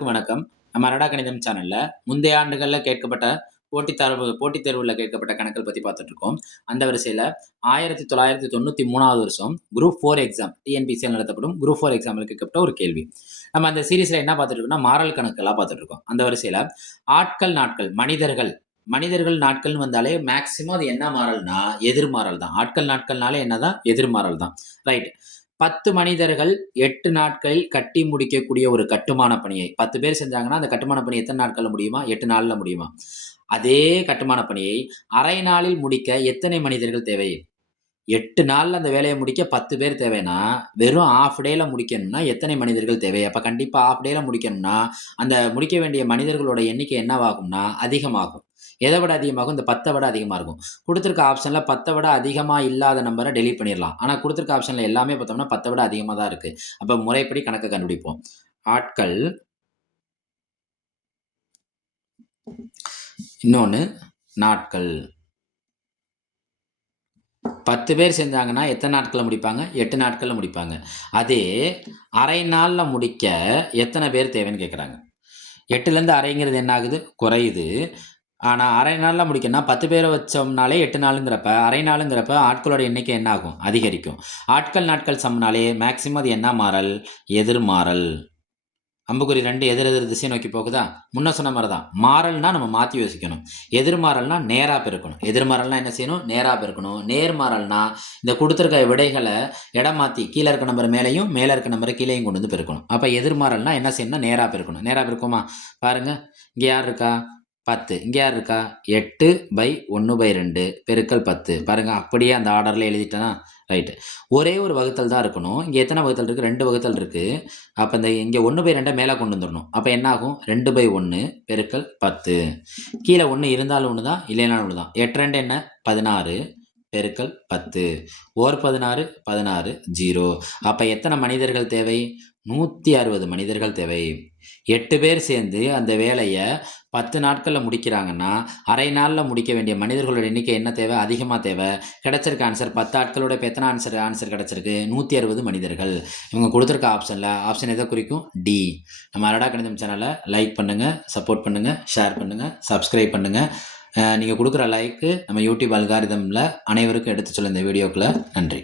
அனைவருக்கும் வணக்கம். நம்ம அரடா கணிதம் சேனல்ல முந்தைய ஆண்டுகள்ல கேட்கப்பட்ட போட்டித் தேர்வுல கேட்கப்பட்ட கணக்குகள் பத்தி பார்த்துட்டு இருக்கோம். அந்த வரிசையில 1993வது வருஷம் குரூப் 4 எக்ஸாம் டிஎன்பிசியில் நடத்தப்படும் குரூப் 4 எக்ஸாம்ல கேட்கப்பட்ட ஒரு கேள்வி. நம்ம அந்த சீரிஸ்ல என்ன பார்த்துட்டு இருக்கோம்னா மாறல் கணக்குகளா பார்த்துட்டு இருக்கோம். அந்த வரிசையில ஆட்கள், நாட்கள், மனிதர்கள் நாட்கள்னு வந்தாலே மேக்சிமம் அது என்ன மாறல்னா எதிர்மாறல் தான். ஆட்கள் நாட்கள்னாலே என்னதான் எதிர்மாறல் தான். ரைட். 10 மனிதர்கள் 8 நாட்களில் கட்டி முடிக்கக்கூடிய ஒரு கட்டுமான பணியை 10 பேர் செஞ்சாங்கன்னா அந்த கட்டுமான பணி எத்தனை நாட்கள்ல முடியுமா? 8 நாள்ல முடியுமா? அதே கட்டுமான பணியை அரை நாளில் முடிக்க எத்தனை மனிதர்கள் தேவை? 8 நாள்ல அந்த வேலையை முடிக்க 10 பேர் தேவைன்னா வெறும் ஹாஃப் டேல முடிக்கணும்னா எத்தனை மனிதர்கள் தேவை? அப்ப கண்டிப்பா ஹாஃப் டேல முடிக்கணும்னா அந்த முடிக்க வேண்டிய மனிதர்களோட எண்ணிக்கை என்னவாகும்னா அதிகமாகும். எதை விட அதிகமாகும்? இந்த 10 விட அதிகமா இருக்கும். குடுத்திருக்க ஆப்ஷன்ல 10 விட அதிகமா இல்லாத நம்பர டெலீட் பண்ணிறலாம். ஆனா குடுத்திருக்க ஆப்ஷன்ல எல்லாமே பார்த்தோம்னா 10 விட அதிகமா தான் இருக்கு. அப்ப முறைப்படி கணக்க கண்டுபிடிப்போம். ஆட்கள், இன்னொன்னு நாட்கள். 10 பேர் செஞ்சாங்கன்னா எத்தனை நாட்கள்ல முடிப்பாங்க? 8 நாட்கள்ல முடிப்பாங்க. அதே அரை நாள்ல முடிக்க எத்தனை பேர் தேவைன்னு கேட்குறாங்க. 8லேருந்து அரைங்கிறது என்ன ஆகுது? குறையுது. ஆனா, அரை நாள்ல முடிக்கணும்னா 10 பேர வச்சோம்னாலே 8 நாளுங்கிறப்ப, அரை நாளுங்கிறப்ப ஆட்களோட எண்ணிக்கை என்ன ஆகும்? அதிகரிக்கும். ஆட்கள், நாட்கள் சமம்னாலே மேக்ஸிமம் அது என்ன மாறல்? எதிர்மாறல். அம்புக்குறி 2 எதிர் எதிர் திசை நோக்கி போகுதா? முன்ன சொன்ன மாரி தான். மாறல்னா நம்ம மாத்தி யோசிக்கணும். எதிர்மாறல்னா நேரா பெருக்கணும். எதிர்மாறல்னா என்ன செய்யணும்? நேரா பெருக்கணும். நேர்மாறல்னா இந்த குடுத்திருக்க விடைகள இடம் மாத்தி கீழ இருக்க நம்பர் மேலயும், மேல இருக்க நம்பர கீழயும் கொண்டு வந்து பெருக்கணும். அப்ப எதிர்மாறல்னா என்ன செய்யணும்னா நேரா பெருக்கணும். நேரா பெருக்குவோமா? பாருங்க. இங்க யார் இருக்கா? 10. இங்க யார் இருக்கா? 8/1/2 பெருக்கல் 10. பாருங்க அப்படியே அந்த ஆர்டர்ல எழுதிட்டேனா? ரைட். ஒரே ஒரு வகுத்தல் தான் இருக்கணும். இங்க எத்தனை வகுத்தல் இருக்கு? 2 வகுத்தல் இருக்கு. அப்ப இந்த இங்க 1/2 மேல கொண்டு வந்துரணும். அப்ப என்ன ஆகும்? 2/1 பெருக்கல் 10. கீழ 1 இருந்தாலும் 1 தான், இல்லைனாலும் 1 தான். 8 2 என்ன? 16 பெருக்கல் 10. ஓர் 16 16 0. அப்ப எத்தனை மனிதர்கள் தேவை? 160 மனிதர்கள் தேவை. 8 பேர் சேர்ந்து அந்த வேலைய 10 நாட்கள்ல முடிக்கிறாங்கன்னா, அரை நாள்ல முடிக்க வேண்டிய மனிதர்களோட எண்ணிக்கை என்ன தேவை? அதிகமா தேவை. கிடைச்சிருக்க ஆன்சர் 10 ஆட்களோட இப்ப எத்தனை ஆன்சர் கிடைச்சிருக்கு? 160 மனிதர்கள். இவங்க குடுத்திருக்க ஆப்ஷன் எத குறிக்கும்? டி. நம்ம அரடா கணிதம் சேனல லைக் பண்ணுங்க, சப்போர்ட் பண்ணுங்க, ஷேர் பண்ணுங்க, சப்ஸ்கிரைப் பண்ணுங்க. நீங்க குடுக்குற லைக்கு நம்ம யூடியூப் அல்காரிதம்ல அனைவருக்கும் எடுத்துச் செல்லும் இந்த வீடியோக்குள்ள. நன்றி.